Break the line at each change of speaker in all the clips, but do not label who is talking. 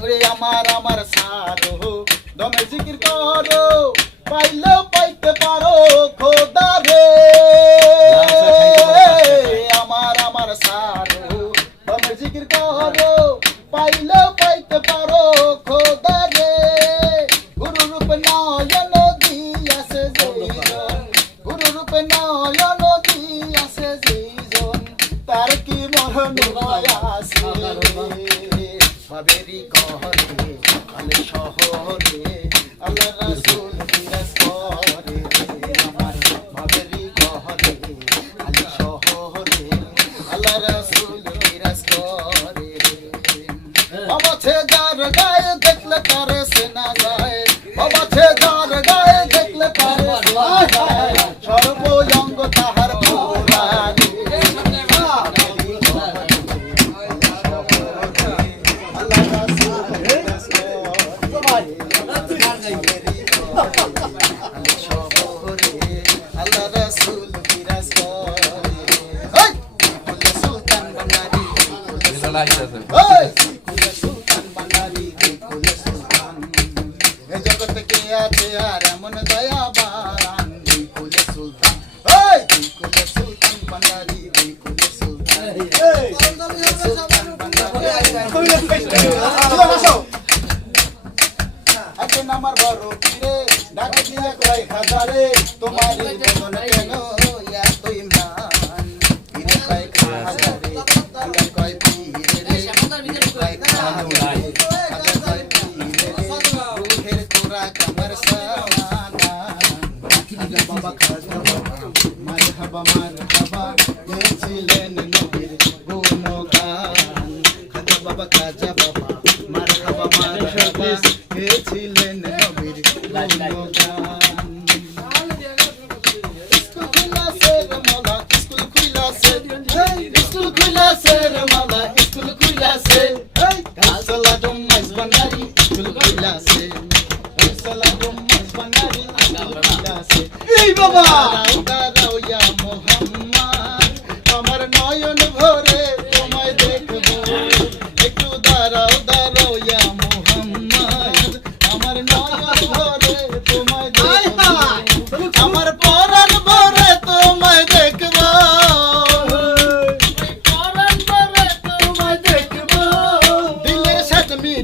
ওরে আমার আমার সারো দমে জিকির করো পাইলেও পাইতে পারো খোদা রে। আমার আমার সারো দমে জিকির করো পাইলেও পাইতে পারো খোদা রে। গুরু রূপ নয়ন দিয়াছে যেইজন গুরু রূপ নয়ন দিয়াছে যেইজন তার কি মরণ আছে বাবেরি ঘরে আমি শহরে আল্লাহ রাসুল বিরাজ করে আমার বাবেরি ঘরে আমি শহরে আল্লাহ রাসুল বিরাজ করে বাবা এই জগতে কে আছে আর এমন দয়াবান দুই কুলে সুলতান। ওই দুই কুলে সুলতান বানারি দুই কুলে সুলতান। সুলতান বানারি বাবা খাজা বাবা মারহাবা কাসলা জম্মাইস বানারি স্কুল খুইলাছে saladum mais স্কুল খুইলাছে এই বাবা! দাঁড়াও ইয়া মোহাম্মদ আমার নয়ন ভরে তোমায় দেখব। একটু দাঁড়াও দাঁড়াও ইয়া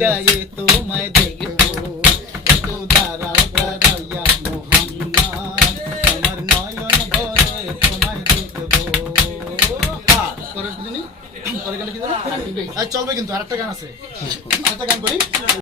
সাথে তোমায় দেখব তো দাঁড়াও দাঁড়াইয়া মোহাম্মদ আমার নয়ন ভরে তোমায় দেখব হ্যাঁ কি চলবে কিন্তু আরেকটা গান আছে আরেকটা গান করি